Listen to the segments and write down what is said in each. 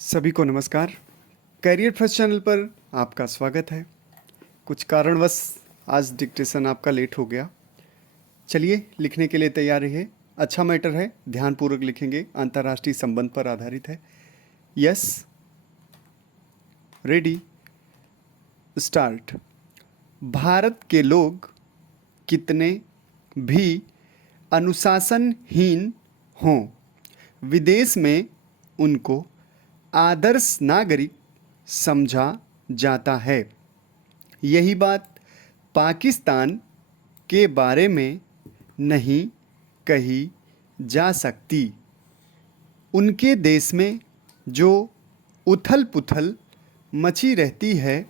सभी को नमस्कार। करियर फर्स्ट चैनल पर आपका स्वागत है। कुछ कारणवश आज डिक्टेशन आपका लेट हो गया। चलिए लिखने के लिए तैयार रहिए। अच्छा मैटर है, ध्यानपूर्वक लिखेंगे। अंतर्राष्ट्रीय संबंध पर आधारित है। Yes, ready, start. भारत के लोग कितने भी अनुशासनहीन हों, विदेश में उनको आदर्श नागरिक समझा जाता है। यही बात पाकिस्तान के बारे में नहीं कही जा सकती। उनके देश में जो उथल पुथल मची रहती है,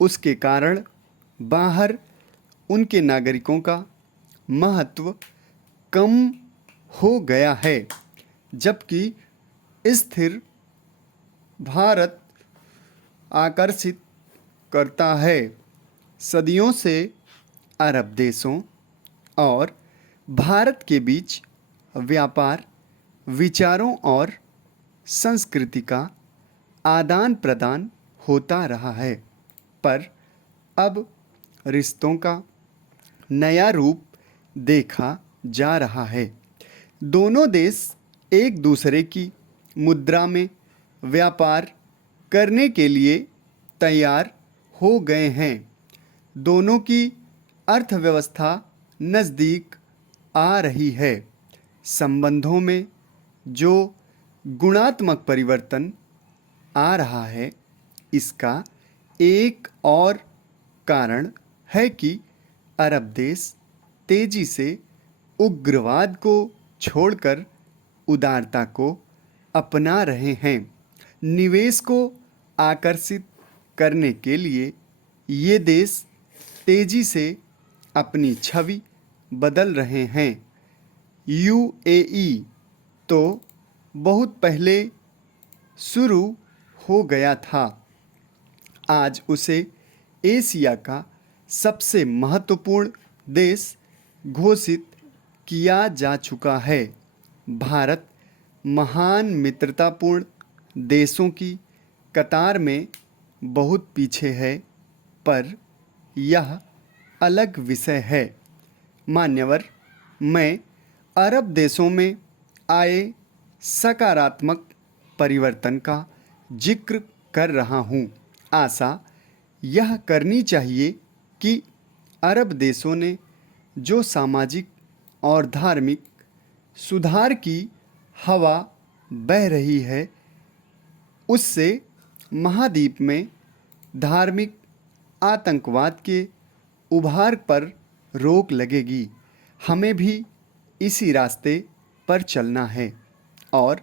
उसके कारण बाहर उनके नागरिकों का महत्व कम हो गया है, जबकि स्थिर भारत आकर्षित करता है। सदियों से अरब देशों और भारत के बीच व्यापार, विचारों और संस्कृति का आदान प्रदान होता रहा है, पर अब रिश्तों का नया रूप देखा जा रहा है। दोनों देश एक दूसरे की मुद्रा में व्यापार करने के लिए तैयार हो गए हैं। दोनों की अर्थव्यवस्था नज़दीक आ रही है। संबंधों में जो गुणात्मक परिवर्तन आ रहा है, इसका एक और कारण है कि अरब देश तेजी से उग्रवाद को छोड़कर उदारता को अपना रहे हैं। निवेश को आकर्षित करने के लिए ये देश तेजी से अपनी छवि बदल रहे हैं। यूएई तो बहुत पहले शुरू हो गया था। आज उसे एशिया का सबसे महत्वपूर्ण देश घोषित किया जा चुका है। भारत महान मित्रतापूर्ण देशों की कतार में बहुत पीछे है, पर यह अलग विषय है। मान्यवर, मैं अरब देशों में आए सकारात्मक परिवर्तन का जिक्र कर रहा हूँ। आशा यह करनी चाहिए कि अरब देशों ने जो सामाजिक और धार्मिक सुधार की हवा बह रही है, उससे महाद्वीप में धार्मिक आतंकवाद के उभार पर रोक लगेगी। हमें भी इसी रास्ते पर चलना है और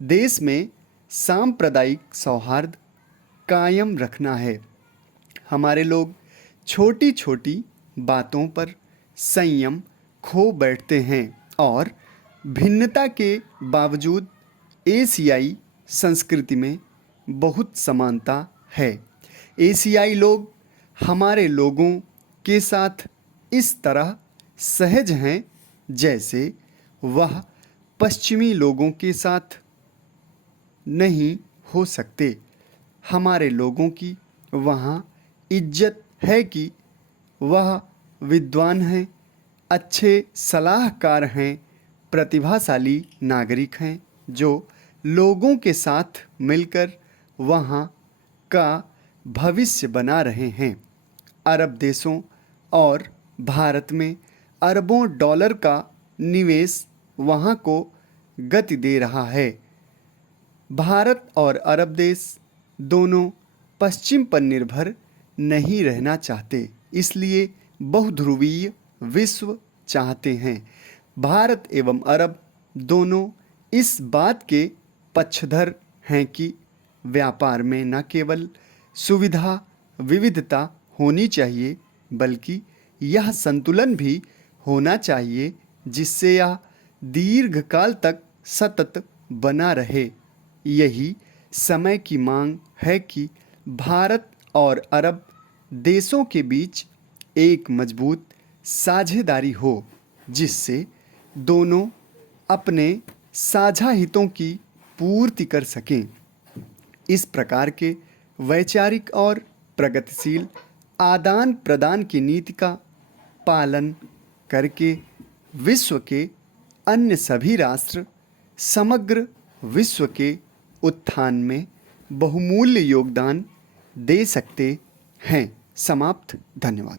देश में सांप्रदायिक सौहार्द कायम रखना है। हमारे लोग छोटी छोटी बातों पर संयम खो बैठते हैं और भिन्नता के बावजूद एशियाई संस्कृति में बहुत समानता है। एशियाई लोग हमारे लोगों के साथ इस तरह सहज हैं जैसे वह पश्चिमी लोगों के साथ नहीं हो सकते। हमारे लोगों की वहाँ इज्जत है कि वह विद्वान हैं, अच्छे सलाहकार हैं, प्रतिभाशाली नागरिक हैं, जो लोगों के साथ मिलकर वहाँ का भविष्य बना रहे हैं। अरब देशों और भारत में अरबों डॉलर का निवेश वहाँ को गति दे रहा है। भारत और अरब देश दोनों पश्चिम पर निर्भर नहीं रहना चाहते, इसलिए बहुध्रुवीय विश्व चाहते हैं। भारत एवं अरब दोनों इस बात के पक्षधर हैं कि व्यापार में न केवल सुविधा विविधता होनी चाहिए, बल्कि यह संतुलन भी होना चाहिए जिससे यह दीर्घकाल तक सतत बना रहे। यही समय की मांग है कि भारत और अरब देशों के बीच एक मजबूत साझेदारी हो, जिससे दोनों अपने साझा हितों की पूर्ति कर सकें। इस प्रकार के वैचारिक और प्रगतिशील आदान प्रदान की नीति का पालन करके विश्व के अन्य सभी राष्ट्र समग्र विश्व के उत्थान में बहुमूल्य योगदान दे सकते हैं। समाप्त। धन्यवाद।